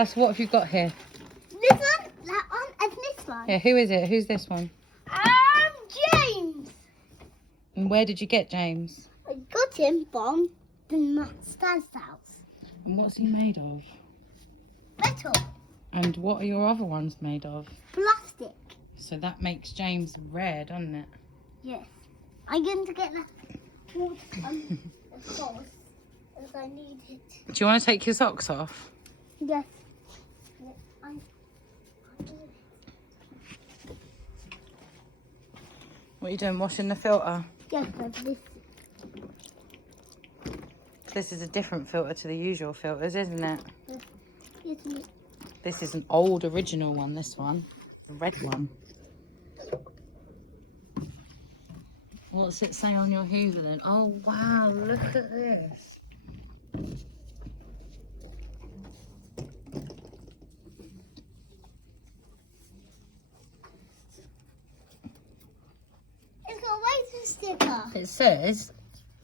That's what have you got here? This one, that one, and this one. Yeah, who is it? Who's this one? James. And where did you get James? I got him from the Master's house. And what's he made of? Metal. And what are your other ones made of? Plastic. So that makes James red, doesn't it? Yes. I'm going to get that water of course, as I need it. Do you want to take your socks off? Yes. What are you doing, washing the filter? Yes, this. This is a different filter to the usual filters, isn't it? Isn't it? This is an old original one, this one. The red one. What's it say on your Hoover then? Oh wow, look at this. It's got a weight sticker. It says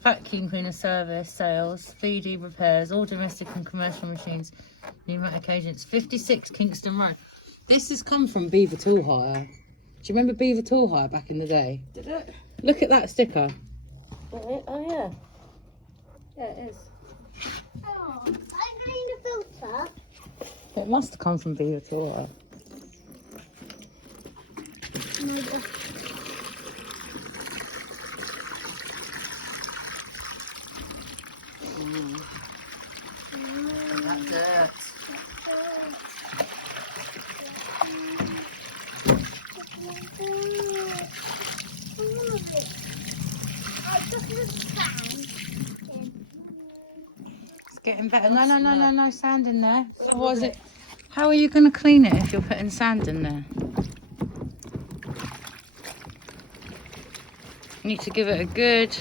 vacuum cleaner service, sales, 3D repairs, all domestic and commercial machines, pneumatic agents, 56 Kingston Road. This has come from Beaver Tool Hire. Do you remember Beaver Tool Hire back in the day? Did it? Look at that sticker. Oh yeah. Yeah, it is. Oh, I'm going to filter. It must have come from Beaver Tool Hire. That's it. It's getting better. No sand in there. So what is it? How are you going to clean it if you're putting sand in there? You need to give it a good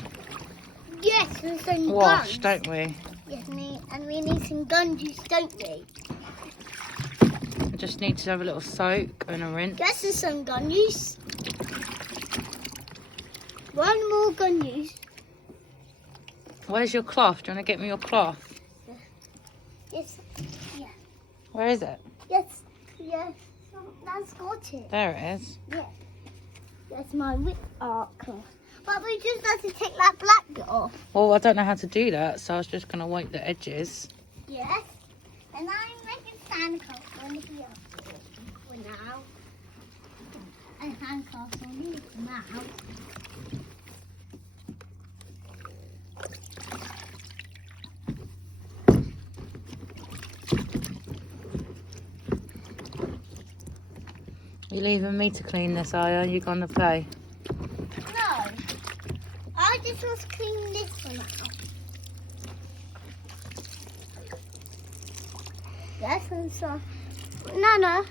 Yes, and some wash, guns. don't we? Yes, and we need some gun juice, don't we? I just need to have a little soak and a rinse. Yes, and some gun juice. One more gun juice. Where's your cloth? Do you want to get me your cloth? Yes, yeah. Where is it? Yes, yes. That's got it. There it is. Yes. That's my whip art cloth. But we just have to take that black bit off. Well, I don't know how to do that, so I was just going to wipe the edges. Yes. And I'm making sandcastles on here for now. And sandcastles on here for now. You leaving me to clean this, are you? You going to play? No. I just want to clean this one out. Yes, and so... Nana,